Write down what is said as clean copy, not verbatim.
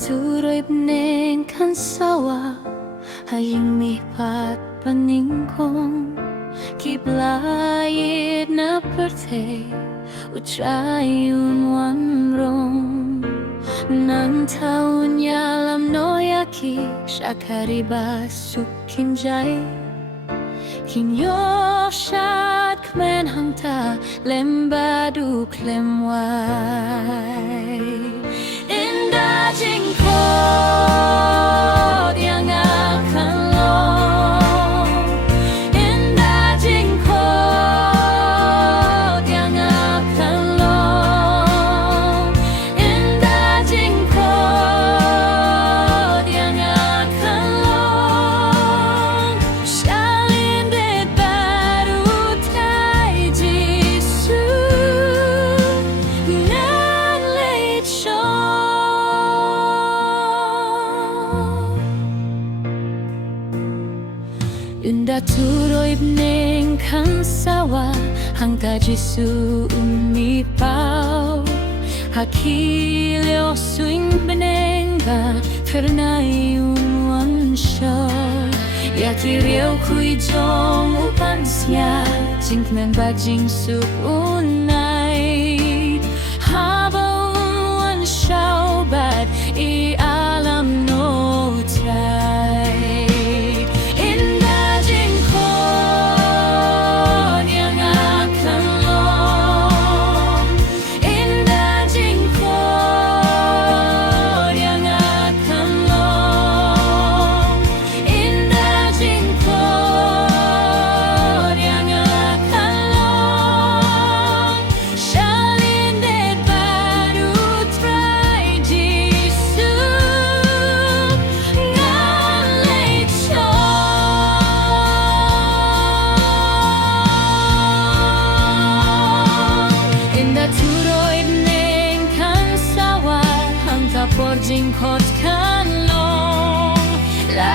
tuloy neng kansawa haying mi pat paningkong kiblayit na perte utrayun wanrong nang taon yalam noyaki shakariba sukinjay kinyo shat kmen hangta lembadu klemway inda jingko yang akan long inda jingko yang akan long inda jingko yang akan long shalin det baru tai jisu nan late show Unda turoy neng kansawa hangga jisu umipau hakilyo swing benenga pernai unsho yakiriyo kui jong upansya jingmen bajing sup unai haba unsho bad I alam no tai Jingkot kan long la